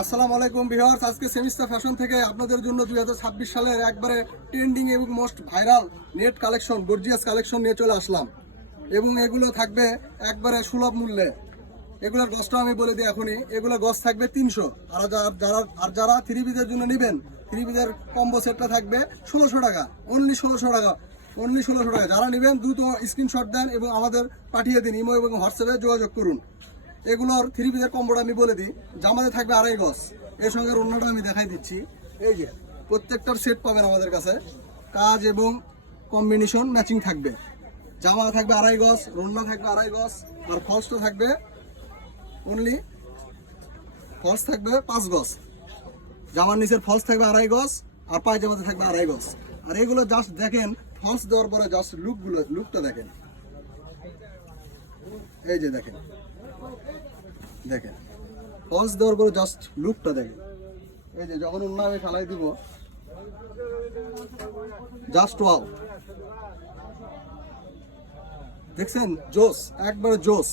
আসসালামু আলাইকুম ভিউয়ার্স, আজকে সেমিস্টার ফ্যাশন থেকে আপনাদের জন্য 2026 সালের একবারে ট্রেন্ডিং এবং most viral net collection, gorgeous collection নিয়ে চলে আসলাম। এবং এগুলো থাকবে একবারে সুলভ মূল্যে। এগুলোর গজটা আমি বলে দিই এখনই। এগুলোর গজ থাকবে 300। আর যারা থ্রি পিসের জন্য নেবেন, থ্রি পিসের কম্বো সেটটা থাকবে 1600 টাকা, অনলি 1600 টাকা, অনলি 1600 টাকা। যারা নেবেন দ্রুত স্ক্রিনশট দেন এবং আমাদের পাঠিয়ে দিন, ইমো এবং হোয়াটসঅ্যাপে যোগাযোগ করুন। এগুলোর থ্রি পিসের কম্বোটা আমি বলে দিই। জামাতে থাকবে 2.5 গজ, এর সঙ্গে ওড়নাটা আমি দেখাই দিচ্ছি। এই যে প্রত্যেকটার সেট পাবেন আমাদের কাছে, কাজ এবং কম্বিনেশন ম্যাচিং থাকবে। জামা থাকবে 2.5 গজ, ওড়না থাকবে 2.5 গজ, আর ফলসটা থাকবে অনলি, ফলস থাকবে 5 গজ। জামার নিচের ফলস থাকবে 2.5 গজ, আর পায়জামাতে থাকবে 2.5 গজ। আর এগুলো জাস্ট দেখেন, ফলস দেওয়ার পরে জাস্ট লুকটা দেখেন। এই যে দেখেন, ফলস দেওয়ার পরে জাস্ট লুকটা দেখেন। এই যে যখন অন্য আমি ফেলাই দিব, জাস্ট ওয়াও, দেখছেন? জোস, একবারে জোস।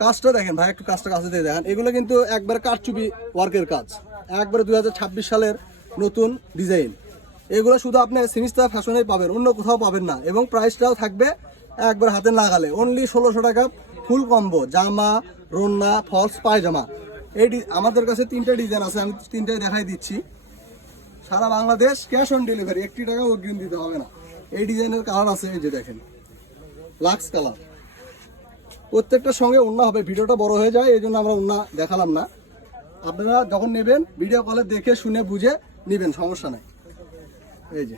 কাজটা দেখেন ভাই, একটু কাজটা কাছে দিয়ে দেখেন। এগুলো কিন্তু একবারে কারচুপি ওয়ার্কের কাজ, একবারে 2026 সালের নতুন ডিজাইন। এগুলো শুধু আপনি সেমিস্টার ফ্যাশনেই পাবেন, অন্য কোথাও পাবেন না। এবং প্রাইসটাও থাকবে একবার হাতে নাগালে, অনলি 1600 টাকা ফুল কম্বো, জামা, রোন্না, ফলস, পায়জামা। আমাদের কাছে 3টা ডিজাইন আছে, আমি 3টাই দেখাই দিচ্ছি। সারা বাংলাদেশ ক্যাশ অন ডেলিভারি, 1 টাকাও অগ্রিম দিতে হবে না। এই ডিজাইনের কালার আছে, এই যে দেখেন, লাক্স কালার। প্রত্যেকটার সঙ্গে ওড়না হবে। ভিডিওটা বড় হয়ে যায়, এই জন্য আমরা ওড়না দেখালাম না। আপনারা যখন নেবেন ভিডিও কলে দেখে শুনে বুঝে নেবেন, সমস্যা নেই। এই যে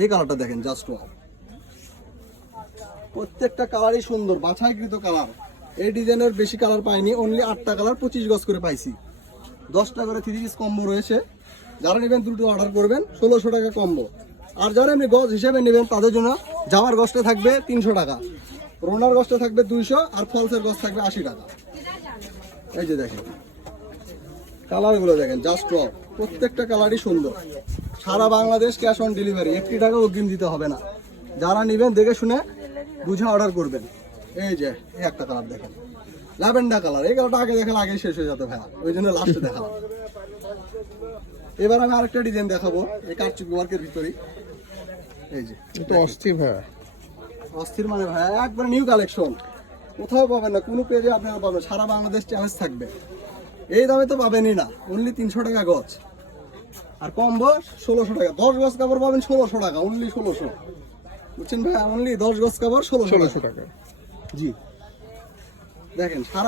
এই কালারটা দেখেন, জাস্ট ওয়াও। প্রত্যেকটা কালারই সুন্দর, বাছাইকৃত কালার। এই ডিজাইনের বেশি কালার পাইনি, অনলি 8টা কালার 25 গজ করে পাইছি। 10টা করে 3 পিস কম্বো রয়েছে। যারা নেবেন দ্রুত অর্ডার করবেন, 1600 টাকা কম্বো। আর যারা এমনি গজ হিসেবে নেবেন তাদের জন্য জামার গজটা থাকবে 300 টাকা, রোনার গজটা থাকবে 200, আর ফলসের গজ থাকবে 80 টাকা। এই যে দেখেন কালারগুলো দেখেন, জাস্ট ওয়াও। প্রত্যেকটা কালারই সুন্দর। সারা বাংলাদেশ ক্যাশ অন ডেলিভারি, 1 টাকা অগ্রিম দিতে হবে না। যারা নেবেন দেখে শুনে বুঝে অর্ডার করবেন। এই যে এই একটা কালার দেখেন, ল্যাভেন্ডার কালার। এই কালারটা আগে দেখেন, আগে শেষ হয়ে যেত ভাইয়া, ওই জন্য লাস্টে দেখালাম। এবার আমি আরেকটা ডিজাইন দেখাবো, এই কারচুপি ওয়ার্কের ভিতরেই। এই যে এটা অস্থির ভাইয়া, অস্থির মানে ভাইয়া একবার নিউ কালেকশন, কোথাও পাবেন না, কোনো পেজে আপনারা পাবেন। সারা বাংলাদেশ চ্যালেঞ্জ থাকবে। এই দামে তো পাবেনই না, অনলি 300 টাকা গজ। আর কম্বো 1600 টাকা, 10 গজ কাপড় পাবেন 1600 টাকা, অনলি 1600। বুঝছেন ভাই, অনলি 10 গজ কাপড় 1600 টাকা। জি দেখেন, সারা